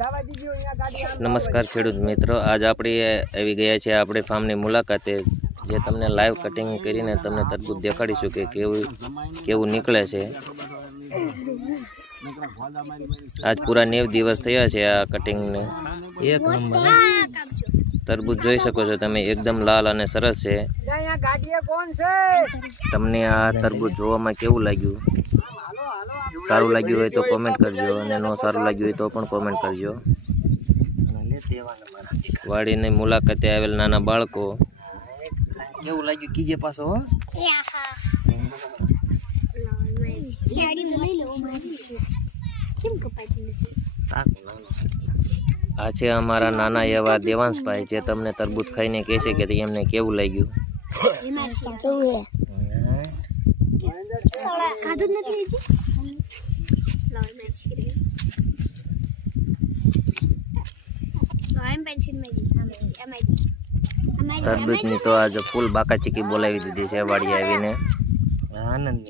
નમસ્કાર ખેડૂત મિત્રો, આજ આપણે આવી ગયા છે આપણે ફાર્મની મુલાકાતે, જે તમને લાઈવ કટિંગ કરીને તમને તરબૂચ દેખાડીશું કે કેવું નીકળે છે। આજ પૂરા 90 દિવસ થયા છે આ કટિંગને। એક નંબર તરબૂચ જોઈ શકો છો તમે, એકદમ લાલ અને સરસ છે। તમને આ તરબૂચ જોવામાં કેવું લાગ્યું? સારું લાગ્યું હોય તો કોમેન્ટ કરજો, અને નો સારું લાગ્યું હોય તો પણ કોમેન્ટ કરજો। વાડીની મુલાકાતે આવેલ નાના બાળકો કેવું લાગ્યું કીજે પાછો હો। આ છે અમારા નાના એવા દેવાંશભાઈ, જે તમને તરબૂચ ખાઈને કહેશે કે એમને કેવું લાગ્યું। તરબૂચની તો આજે ફૂલ બાકાચીકી બોલાવી દીધી છે વાડી આવીને। આનંદ